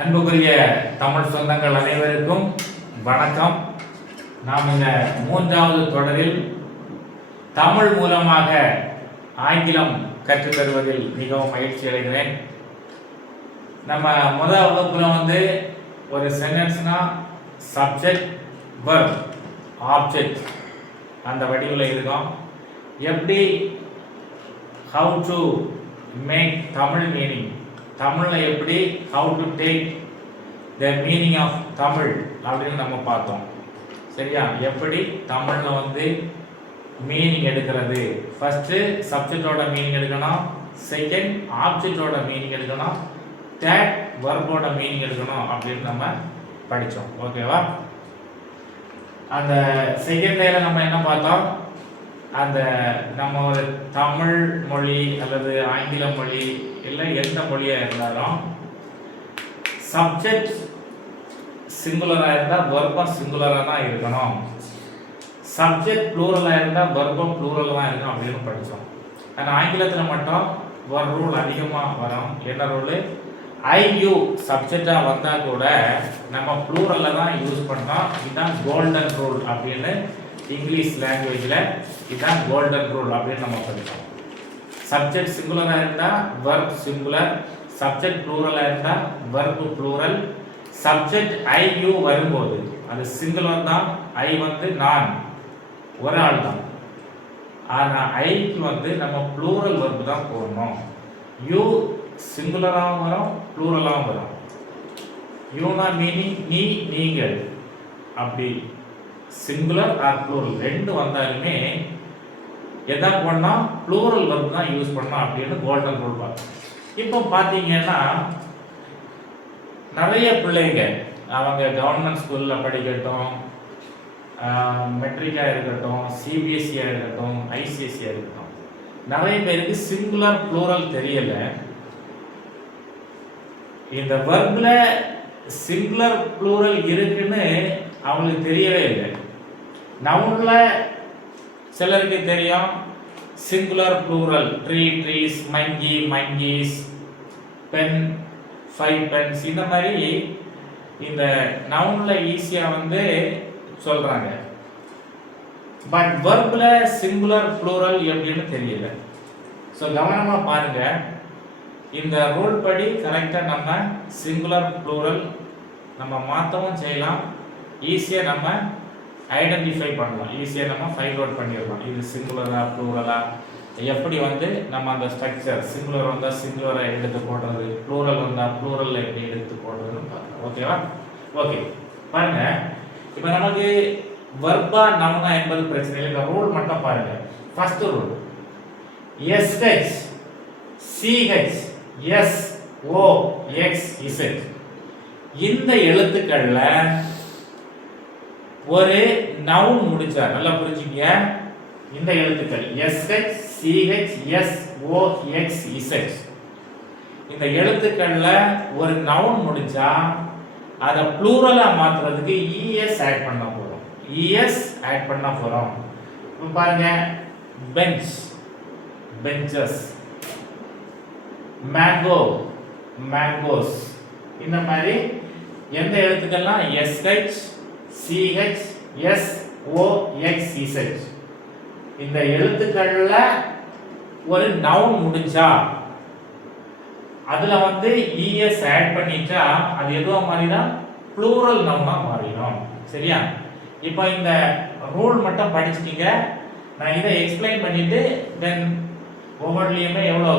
அன்புக்குரிய தமிழ் சொந்தங்கள் அனைவருக்கும் வணக்கம். நாம் இந்த மூன்றாவது தொடரில் தமிழ் மூலமாக ஆங்கிலம் கற்றுத்தருவதில் மிகவும் மகிழ்ச்சி அடைகிறேன். நம்ம முதல் வகுப்புல ஒரு சென்டென்ஸ்னா சப்ஜெக்ட் வெர்ப் ஆப்ஜெக்ட் அந்த வடிவில் இருக்கும். எப்படி how to make Tamil meaning, தமிழில் எப்படி how to take the meaning of Tamil அப்படின்னு நம்ம பார்த்தோம். சரியா? எப்படி தமிழில் மீனிங் எடுக்கிறது. ஃபர்ஸ்ட் சப்ஜெக்டோட மீனிங் எடுக்கணும், செகண்ட் ஆப்ஜெக்டோட மீனிங் எடுக்கணும், தேர்ட் வெர்போட மீனிங் எடுக்கணும் அப்படின்னு நம்ம படித்தோம். ஓகேவா? அந்த செகண்ட் டேல நம்ம என்ன பார்த்தோம், அந்த நம்ம ஒரு தமிழ் மொழி அல்லது ஆங்கில மொழி இல்லை எந்த மொழியாக இருந்தாலும் சப்ஜெக்ட் சிங்குலராக இருந்தால் வெர்பம் சிங்குலராக தான் இருக்கணும், சப்ஜெக்ட் ப்ளூரலாக இருந்தால் வெர்பம் ப்ளூரல் தான் இருக்கணும் அப்படின்னு படித்தோம். ஆனால் ஆங்கிலத்தில் மட்டும் ஒரு ரூல் அதிகமாக வரும். என்ன ரூலு? ஐயூ சப்ஜெக்டாக வந்தால் கூட நம்ம ப்ளூரலில் தான் யூஸ் பண்ணோம். இதுதான் கோல்டன் ரூல் அப்படின்னு இங்கிலீஷ் லாங்குவேஜில் இதுதான் கோல்டன் ரூல் அப்படின்னு நம்ம படித்தோம். சப்ஜெக்ட் சிங்குலராக இருந்தால் வெர்ப் சிங்குலர், சப்ஜெக்ட் ப்ளூரலாக இருந்தால் வெர்ப் ப்ளூரல். சப்ஜெக்ட் ஐயூ வரும்போது அது சிங்குலர் தான், ஐ நான் ஒரு ஆள் தான். ஆனால் ஐக்கு நம்ம ப்ளூரல் வெர்ப் தான் போடணும். யூ சிங்குலராகவும் வரும் ப்ளூரலாகவும் வரும். யூனா மீனிங் நீ நீங்கள், அப்படி சிங்குலர் ஆர் ப்ளூரல் ரெண்டு வந்தாலுமே எதை பண்ணால் ப்ளூரல் வெர்ப் தான் யூஸ் பண்ணணும் அப்படின்னு கோல்டன் ரூல் பார்த்தோம். இப்போ பார்த்தீங்கன்னா நிறைய பிள்ளைங்க அவங்க கவர்மெண்ட் ஸ்கூலில் படிக்கட்டும், மெட்ரிக்காக இருக்கட்டும், சிபிஎஸ்சியாக இருக்கட்டும், ஐசிஎஸ்சியாக இருக்கட்டும், நிறைய பேருக்கு சிங்குலர் ப்ளூரல் தெரியல. இந்த வெர்ப்ல சிங்குலர் ப்ளூரல் இருக்குன்னு அவங்களுக்கு தெரியவே இல்லை. நவுன்ல சிலருக்கு தெரியும் சிங்குலர் ப்ளூரல், ட்ரீ ட்ரீஸ், மங்கி மங்கீஸ், பென் ஃபைவ் பென்ஸ், இந்த மாதிரி இந்த நவுன்ல ஈஸியா சொல்றாங்க. பட் வெர்ப்ல சிங்குலர் ப்ளூரல் எப்படின்னு தெரியல. ஸோ கவனமா பாருங்க. இந்த ரூல் படி கரெக்டாக நம்ம சிங்குலர் ப்ளூரல் நம்ம மாற்றவும் செய்யலாம், ஈஸியாக நம்ம ஐடென்டிஃபை பண்ணலாம், ஈஸியாக நம்ம ஃபைண்ட் அவுட் பண்ணிடலாம் இது சிங்குலரா ப்ளூரலா. எப்படி நம்ம அந்த ஸ்ட்ரக்சர் சிங்குலர் வந்தால் சிங்குலரை எடுத்து போடுறது, ப்ளூரல் வந்தால் ப்ளூரலில் எப்படி எடுத்து போடுறதுன்னு பார்க்கலாம். ஓகேவா? ஓகே பாருங்க. இப்போ நமக்கு வெர்பா நவுனா என்பது பிரச்சனை இல்லை. இந்த ரூல் மட்டும் பாருங்க. First rule SH CH S O X Z இந்த எழுத்துக்கள்ல ஒரு நவுன் முடிச்சா நல்லா புரிஞ்சுங்க. இந்த எழுத்துக்கள் SH CH S O X Z இந்த எழுத்துக்கள்ல ஒரு நவுன் முடிச்சா அதை ப்ளூரலா மாத்துறதுக்கு இஎஸ் ஆட் பண்ண போறோம். இஎஸ் ஆட் பண்ண போறோம். இப்போ பாருங்க, பெஞ்ச் பெஞ்சஸ், மேங்கோ மேங்கோஸ், இந்த மாதிரி எந்த எழுத்துக்கள்லாம் SH CH S O X Z இந்த எழுத்துக்கள்ல ஒரு நவுன் முடிஞ்சா அதுல இஎஸ் ஆட் பண்ணிட்டா அது எதுவா மாறிடும்? ப்ளூரல் நவுனா மாறிடும். சரியா? இப்போ இந்த ரூல் மட்டும் படிச்சிட்டீங்க. நான் இதை எக்ஸ்பிளைன் பண்ணிட்டு தென் ஒவ்வொருலையுமே எவ்வளோ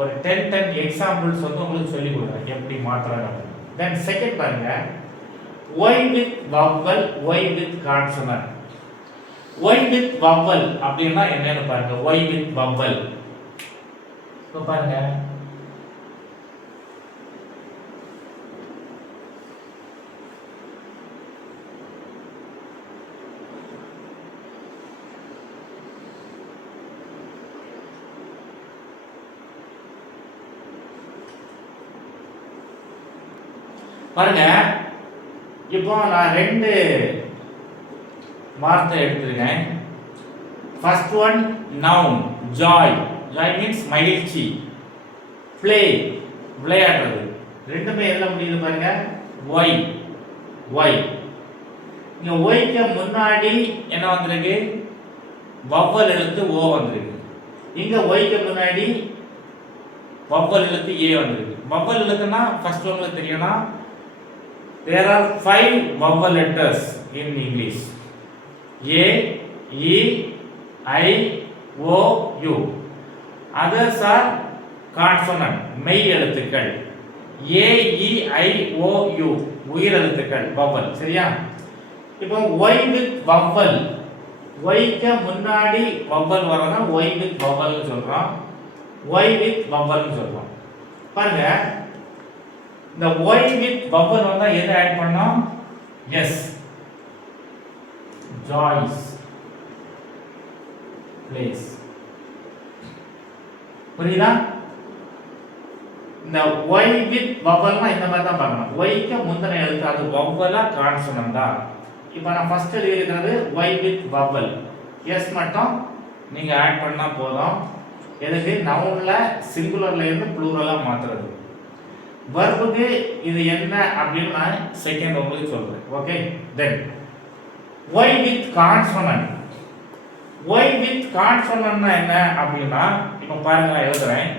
ஒரு 10 எக்ஸாம்பிள்ஸ் உங்களுக்கு சொல்லி கொடுக்குறேன் எப்படி மாற்றுறாங்க. தென் செகண்ட் பாருங்க, Y with vowel Y with consonant. Y with vowel அப்படின்னா என்னன்னு பாருங்க. ஒய் வித் வவ்வல் இப்போ பாருங்க, பாருங்க. இப்போ நான் ரெண்டு வார்த்தை எடுத்துருக்கேன். First one noun Joy. Joy means மகிழ்ச்சி. ப்ளே விளையாடுறது. ரெண்டுமே எதுல முடியுது பாருங்க, ஒய். ஒய் இங்க ஒய்க்கு முன்னாடி என்ன வந்திருக்கு, வவ்வல் எழுத்து ஓ வந்திருக்கு. இங்க ஒய்க்கு முன்னாடி வவ்வல் எழுத்து ஏ வந்திருக்கு. வவ்வல் எழுத்துனா ஃபர்ஸ்ட் உங்களுக்கு தெரியும்னா there are 5 vowel letters in English: a, e, i, o, u. others are consonant, மெய் எழுத்துக்கள். a, e, i, o, u உயிர் எழுத்துக்கள், vowel. சரியா? இப்போ y with vowel, y க்கு முன்னாடி vowel வரனா y with vowel னு சொல்றோம், y with vowel னு சொல்றோம். பாருங்க, இந்த y with vowel வந்தா எதை ஆட் பண்ணோம், yes, Joyce, place. புரியுதா? இந்த y with vowel னா இந்த மாதிரி தான் பார்க்கணும். y க்கு முந்தின எழுத்து அது vowel ஆ கான்சனன்டா. இப்போ நான் ஃபர்ஸ்ட் எழுதி இருக்கிறது y with vowel, yes மட்டும் நீங்க ஆட் பண்ணா போதும். எதுக்கு, நவுன்ல சிங்குலர்ல இருந்து ப்ளூரலா மாத்துறது. வெர்புக்கு இது என்ன அப்படின்னு நான் செகண்ட் உங்களுக்கு சொல்றேன். Okay, then y with consonant. y with consonant என்ன அப்படினா, இப்போ பாருங்க நான் எழுதுறேன்,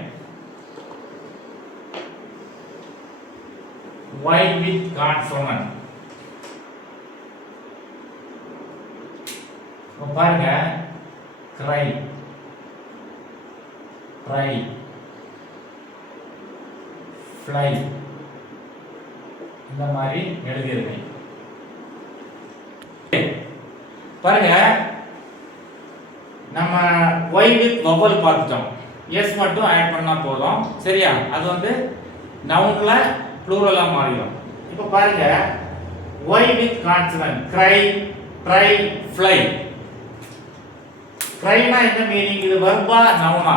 y with consonant. இப்போ பாருங்க, cry, try, fly, இந்த மாதிரி எழுதிருக்கேன். பாருங்க, நம்ம y with vowel பார்த்துட்டோம், s மட்டும் ஆட் பண்ணா போதும். சரியா? அது வந்து நவுன்ல ப்ளூரலா மாறிடும். இப்போ பாருங்க, y with consonant, cry, try, fly. cry னா என்ன மீனிங், இது வெர்பா நவுனா?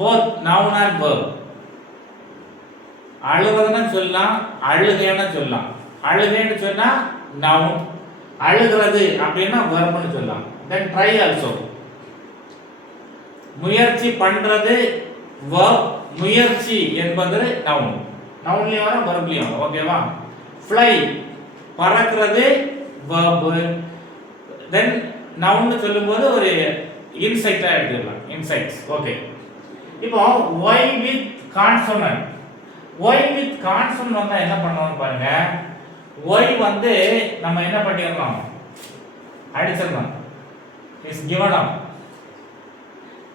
both noun and verb. அழுகிறதுன்னு சொல்லலாம், அழுகைன்னு சொல்லலாம். அழுகைன்னு சொன்னா நவுன், அழுகிறது அப்படின்னா வெர்ப்னு சொல்லலாம். then try also, முயற்சி பண்றது verb, முயற்சி என்பது நவுன். நவுன்லயும் வரும், வெர்ப்லயும் வரும். ஓகேவா? fly பறக்கிறது verb, then நவுன் சொல்லும்போது ஒரு இன்செக்டா எடுத்துக்கலாம், இன்செக்ட்ஸ். ஓகே, இப்போ y with consonant. y with consonant வந்தா என்ன பண்ணுவோம் பாருங்க, y வந்து நம்ம என்ன பண்ணிரலாம், அடிச்சிரலாம், is given up.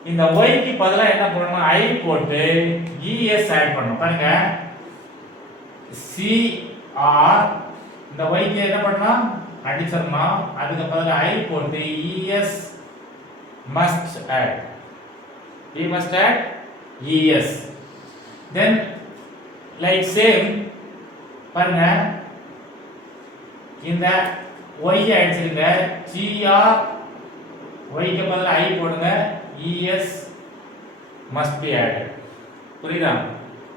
இந்த y க்கு பதிலா என்ன பண்ணனும், i போட்டு es ஆட் பண்ணனும். பாருங்க, c r, இந்த y க்கு என்ன பண்ணனும், அடிச்சிரலாம். அதுக்கு பதிலா i போட்டு es must add, we must add es. then like same, பாருங்க, இந்த y அடிச்சிருங்க, gr, y க்கு பதிலா i போடுங்க, es must be added. புரியுதா?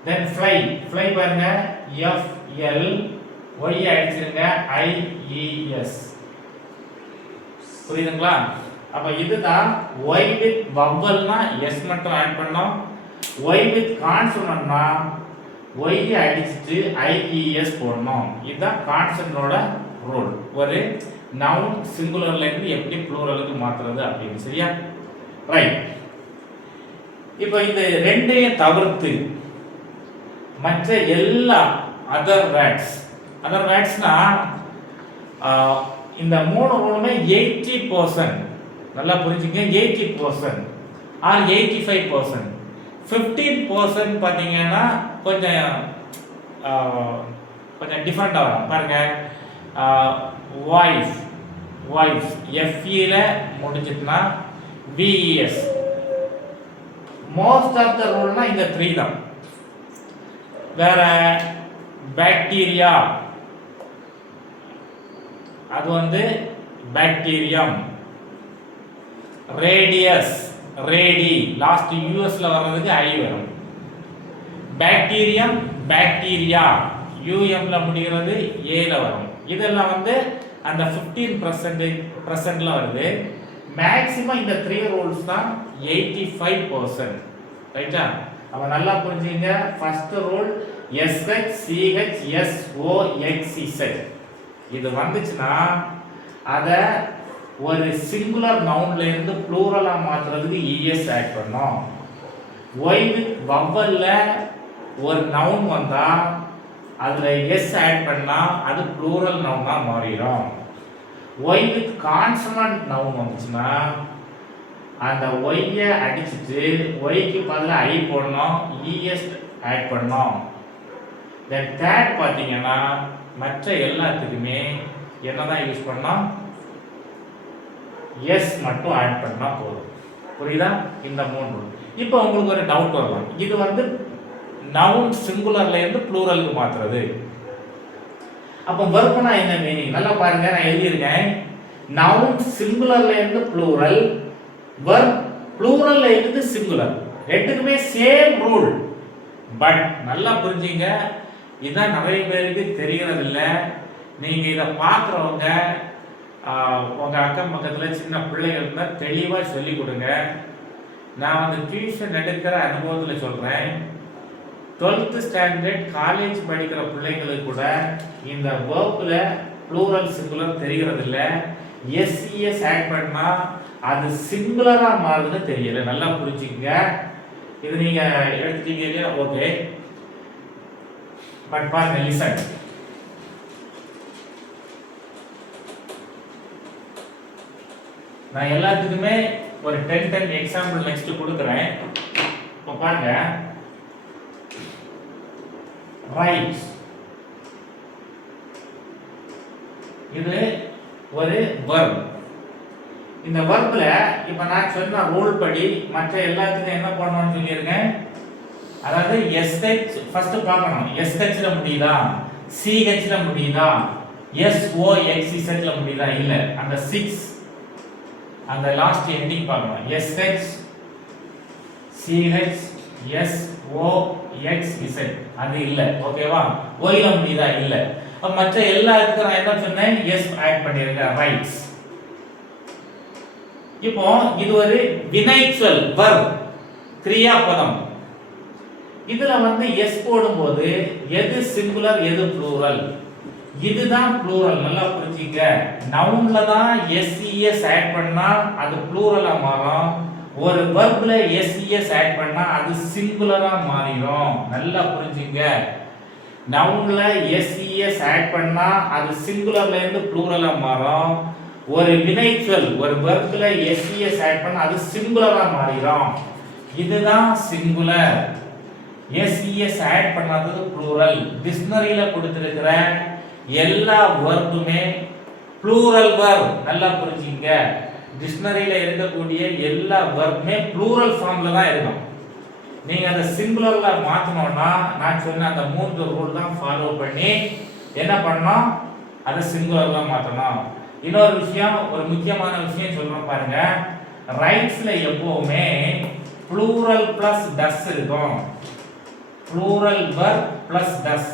then fly, fly பாருங்க, fl, y அடிச்சிருங்க, ies. புரியுதுங்களா? அப்ப இதுதான் y with vowel னா s மட்டும் ஆட் பண்ணோம், y with consonant னா y அடிச்சிட்டு ies போடணும். இதுதான் கான்சனன்டோட ரூல். ஒரு நவுன் சிங்குலர்ல இருந்து எப்படி ப்ளூரலுக்கு மாத்துறது அப்படின்னு. சரியா? ரைட். இப்போ இந்த ரெண்டையும் தவிர்த்து மற்ற எல்லா அதர் வேர்ட்ஸ்னா இந்த மூணு ரூலுமே 80%, நல்லா புரிஞ்சுங்க, 80% ஆர் 85%. 15% பாத்தீங்கன்னா கொஞ்சம் டிஃபரெண்டா வரும். பாருங்க, வாய்ஸ் fe ல முடிஞ்சிட்டுனா ves. மோஸ்ட் ஆஃப் த ரூல்னா இந்த 3 தான். வேற பாக்டீரியா, அது வந்து பாக்டீரியம். ரேடியஸ், ரேடி, லாஸ்ட் யூஎஸ்ல வர்றதுக்கு ஐ வரும். பாக்டீரியம், பாக்டீரியா, யூஎம்ல முடிகிறது ஏல வரும். இதெல்லாம் வந்து அந்த 15%ல வருது. மேக்ஸிமம் இந்த 3 ரூல்ஸ் தான் 85%. ரைட்டா? அப்ப நல்லா புரிஞ்சுங்க. ஃபர்ஸ்ட் ரூல் SHCHSOXZ இது வந்துச்சுன்னா அத ஒரு சிங்குலர் நவுன்ல இருந்து ப்ளூரலா மாத்துறதுக்கு ES ஆட் பண்ணோம். Y with vowelல ஒரு நவுன் வந்தா அதுல S ஆட் பண்ணா அது ப்ளூரல் நவுனா மாறிடும். Y with consonant நவுன் வந்துச்சுன்னா அந்த y-ய அடிச்சிட்டு y-க்கு பதிலா I போடணும், ES ஆட் பண்ணோம். தென் தேர்ட் பாத்தீங்கன்னா மற்ற எல்லாத்துக்குமே என்னதான் யூஸ் பண்ணோம், S மட்டும் ஆட் பண்ணா போதும். புரியுதா? இந்த மூணு. இப்போ உங்களுக்கு ஒரு டவுட் வரலாம், இது வந்து நவுன் சிங்குலர்ல இருந்து ப்ளூரலுக்கு மாத்துறது. அப்போ வெர்ப்னா என்ன மீனிங்? நல்லா பாருங்க, நான் எழுதியிருக்கேன். நவுன் சிங்குலர்ல இருந்து ப்ளூரல், வெர்ப் ப்ளூரல்ல இருந்து சிங்குலர். ரெண்டுக்குமே சேம் ரூல். பட் நல்லா புரிஞ்சுங்க, இதான் நிறைய பேருக்கு தெரியறது இல்ல. நீங்க இத பாக்குறவங்க உங்க அக்கம் பக்கத்துல சின்ன பிள்ளைகள் இருந்தா தெளிவா சொல்லி கொடுங்க. நான் வந்து டியூஷன் எடுக்கிற அனுபவத்துல சொல்றேன். 12th ஸ்டாண்டர்ட் காலேஜ் படிக்கிற பிள்ளைங்களுக்கு கூட இந்த வெர்ப்ல ப்ளூரல் சிங்குலர் தெரியறது இல்ல. SES ஆட் பண்ணா அது சிங்குலரா மாறுதுன்னு தெரியல. நல்லா புரிஞ்சுக்கங்க. இது நீங்க எடுத்துட்டீங்க இல்லையா? ஓகே. பட் பாருங்க, லிசன். நான் எல்லாத்துக்குமே ஒரு 10 எக்ஸாம்பிள் நெக்ஸ்ட் கொடுக்குறேன். இப்போ பாருங்க, ரைட். இது ஒரு வெர்ப். இந்த வெர்ப்ல இப்ப நான் சொன்ன ரூல் படி மற்ற எல்லாத்துக்கும் என்ன பண்ணணும்னு சொல்லியிருக்கேன். அதாவது SH ஃபர்ஸ்ட் பார்க்கணும். SH ல முடியுதா, CH ல முடியுதா, SOXZ ல முடியுதா? இல்ல. அந்த 6 அந்த லாஸ்ட் எண்டிங் பார்க்கணும். SH CH SOXZ அது இல்ல. ஓகேவா? Y ல முடியுதா? இல்ல. மற்ற எல்லாத்துக்கும் நான் என்ன சொன்னேன், S ஆட் பண்ணிருக்கேன். ரைட்ஸ். இப்போ இது ஒரு வினைச்சொல், வெர்ப், கிரியாபதம். இதுல வந்து S போடும்போது எது சிங்குலர் எது ப்ளூரல்? இதுதான் ப்ளூரல். நல்லா புரிஞ்சுக்க. நவுன்ல தான் SES ஆட் பண்ணா அது ப்ளூரலா மாறும். ஒரு வெர்ப்ல SES ஆட் பண்ணா அது சிங்குலரா மாறிடும். நல்லா புரிஞ்சுக்க. நவுன்ல SES ஆட் பண்ணா அது சிங்குலர்ல இருந்து ப்ளூரலா மாறும். ஒரு வினைச்சொல் ஒரு வெர்ப்ல SES ஆட் பண்ணா அது சிங்குலரா மாறிடும். இதுதான் சிங்குலர். SES ஆட் பண்ணாதது ப்ளூரல். டிக்ஷனரியில கொடுத்திருக்கிற எல்லா வெர்புமே ப்ளூரல் வெர்ப். நல்லா புரிஞ்சுங்க. டிக்ஷனரியில இருக்கக்கூடிய எல்லா வெர்புமே ப்ளூரல் ஃபார்ம்ல தான் இருக்கும். நீங்க அந்த சிங்குலர்ல மாத்தணும்னா நான் சொன்ன அந்த மூன்று ரூல் தான் ஃபாலோ பண்ணி என்ன பண்ணணும், அதை சிங்குலர்ல மாத்தணும். இன்னொரு விஷயம், ஒரு முக்கியமான விஷயம் சொல்றேன் பாருங்க. ரைட்ஸ்ல எப்பவுமே ப்ளூரல் பிளஸ் டஸ் இருக்கும். ப்ளூரல் வெர்ப் பிளஸ் டஸ்.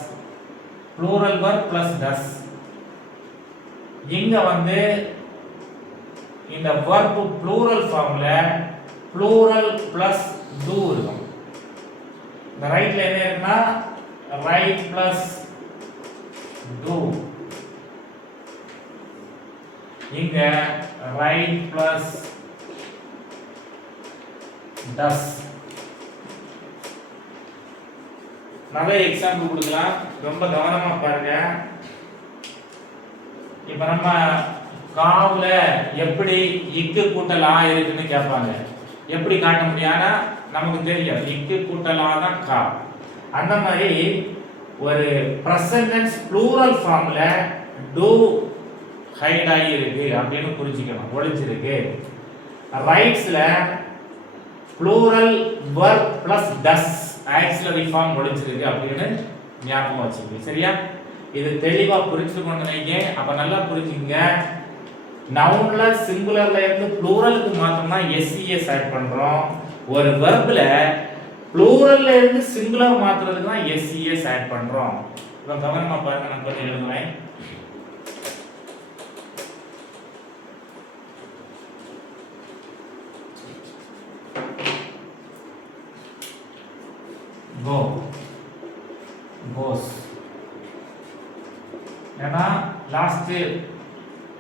ப்ளூரல் வெர்ப் பிளஸ் டஸ். இங்க வந்து இந்த வெர்ப் ப்ளூரல் ஃபார்ம்ல ப்ளூரல் பிளஸ் டு இருக்கும். இந்த ரைட்ல என்ன இருக்குன்னா ரைட் பிளஸ் டு. இங்க ரைட் பிளஸ் டஸ். நிறைய எக்ஸாம்பிள் கொடுக்கலாம், ரொம்ப கவனமா பாருங்க. இப்ப நம்ம காவுல எப்படி இக்கு கூட்டல் ஆ இருக்குன்னு கேட்பாங்க. எப்படி காட்ட முடியாதுன்னா நமக்கு தெரியும், இக்கு கூட்டல் ஆ தான் கா. அந்த மாதிரி ஒரு பிரசன்ட் டென்ஸ் ப்ளூரல் ஃபார்ம்ல டு ஹைட் ஆகி இருக்கு அப்படின்னு புரிஞ்சுக்கணும், ஒளிஞ்சிருக்கு. ரைட்ஸ்ல ப்ளூரல் வெர்ப் பிளஸ் டஸ் ஆக்சிலரி ஃபார்ம் ஒளிஞ்சிருக்கு அப்படின்னு ஞாபகம் வச்சுக்கோங்க. சரியா? இது தெளிவா புரிஞ்சுக்கொண்டீங்க. அப்ப நல்லா புரிஞ்சுங்க. நவுன்ல சிங்குலர்ல இருந்து ப்ளூரலுக்கு மாத்தோம்னா SES ஆட் பண்றோம். ஒரு வெர்ப்ல ப்ளூரல்ல இருந்து சிங்குலர் மாத்துறதுக்கு தான் SES ஆட் பண்றோம். இப்ப கவனமா பாருங்க, நான் கொஞ்சம் எழுதுறேன். go ஏன்னா லாஸ்ட்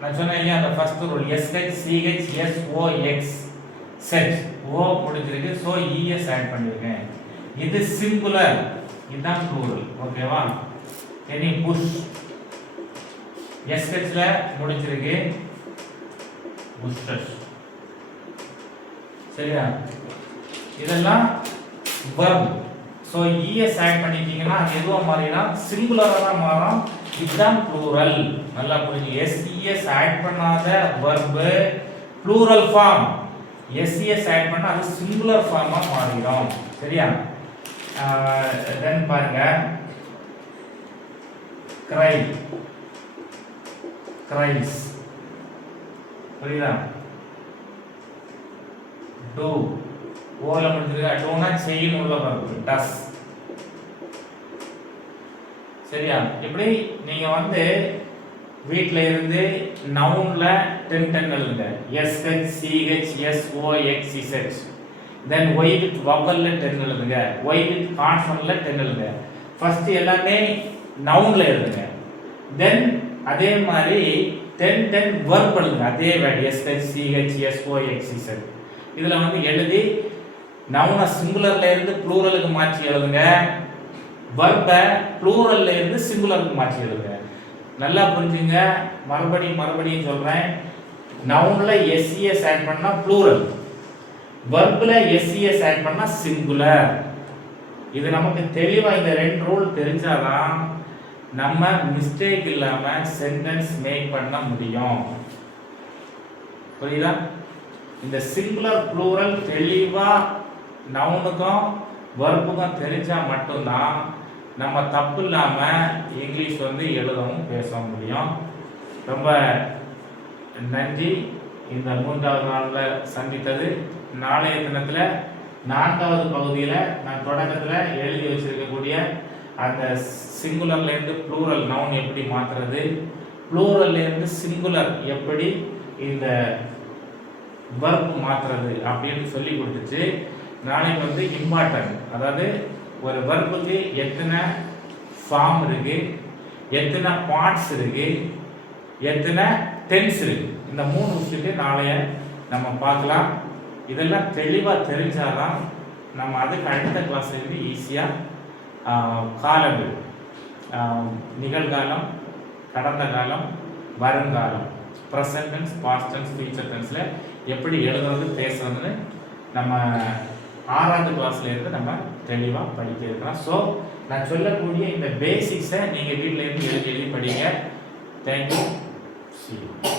நான் சொன்னேன் இல்லையா அந்த first rule SH CH SOX set O முடிஞ்சிருக்கு ஸோ ES ஆட் பண்ணியிருக்கேன். இது சிங்குலர், இதுதான் ப்ளூரல். ஓகேவா? எனி புஷ் SH ல முடிஞ்சிருக்கு புஷஸ். சரியா? இதெல்லாம் verb. ஸோ ES ஆட் பண்ணிட்டீங்கன்னா எதுவா மாறினா சிங்குலரா தான் மாறும். இதுதான் ப்ளூரல். நல்லா புரிஞ்சு. SES ஆட் பண்ணாத verb plural form. SES add பண்ணா அது சிங்குலர் ஃபார்மா மாறிடும். சரியா? தென் பாருங்க cry cries. புரியுதா? do ஓல முடிஞ்சிருக்கு. டோனா செயின் உள்ள verb does. சரியா? இப்படி நீங்க வந்து வீட்ல இருந்து நவுன்ல 10 10 எழுதுங்க. SH CH SOX Z. then Y with vowel ல 10 எழுதுங்க. Y with consonant ல 10 எழுதுங்க. ஃபர்ஸ்ட் எல்லாமே நவுன்ல எழுதுங்க. then அதே மாதிரி 10 10 verb எழுதுங்க. அதே word SH CH SOX Z. இதுல வந்து எழுதி நவுன சிங்குலர்ல இருந்து ப்ளூரலுக்கு மாற்றி எழுதுங்க. verb ப்ளூரல்ல இருந்து சிங்குலருக்கு மாற்றி எழுதுங்க. நல்லா புரிஞ்சுங்க. மறுபடியும் சொல்றேன். நவுன்ல SES ஆட் பண்ணா ப்ளூரல், வெர்ப்ல SES ஆட் பண்ணா சிங்குலர். இது நமக்கு தெளிவா இந்த ரெண்டு ரூல் தெரிஞ்சாதான் நம்ம மிஸ்டேக் இல்லாம சென்டென்ஸ் மேக் பண்ண முடியும். புரியுதா? இந்த சிங்குலர் ப்ளூரல் தெளிவா நவுனுக்கும் வெர்புக்கும் தெரிஞ்சா மட்டும்தான் நம்ம தப்பு இல்லாம இங்கிலீஷ் வந்து எழுதவும் பேசவும் முடியும். ரொம்ப நன்றி. இந்த 3வது நாள்ல சந்தித்தது. நாளைய தினத்துல 4வது பகுதியில நான் தொடக்கத்துல எழுதி வச்சிருக்கக்கூடிய அந்த சிங்குலர்ல இருந்து ப்ளூரல் நவுன் எப்படி மாத்துறது, ப்ளூரல்ல இருந்து சிங்குலர் எப்படி இந்த வெர்ப் மாத்துறது அப்படின்னு சொல்லி கொடுத்துச்சு. நாளைக்கு வந்து இம்பார்ட்டன்ட், அதாவது ஒரு வெர்புக்கு எத்தனை ஃபார்ம் இருக்கு, எத்தனை பார்ட்ஸ் இருக்கு, எத்தனை டென்ஸ் இருக்கு, இந்த 3 விஷயத்தை நாளைய நம்ம பார்க்கலாம். இதெல்லாம் தெளிவாக தெரிஞ்சாதான் நம்ம அதுக்கு அடுத்த கிளாஸ்ல இருந்து ஈஸியாக காலங்கள், நிகழ்காலம், கடந்த காலம், வருங்காலம், present tense, past tense, future டென்ஸில் எப்படி எழுதுறது பேசுறதுன்னு நம்ம 6வது கிளாஸ்ல இருந்து நம்ம தெளிவாக படிக்க இருக்கிறோம். ஸோ நான் சொல்லக்கூடிய இந்த பேசிக்ஸை நீங்கள் வீட்டில் இருந்து எழுதி படிங்க. தேங்க்யூ. See you.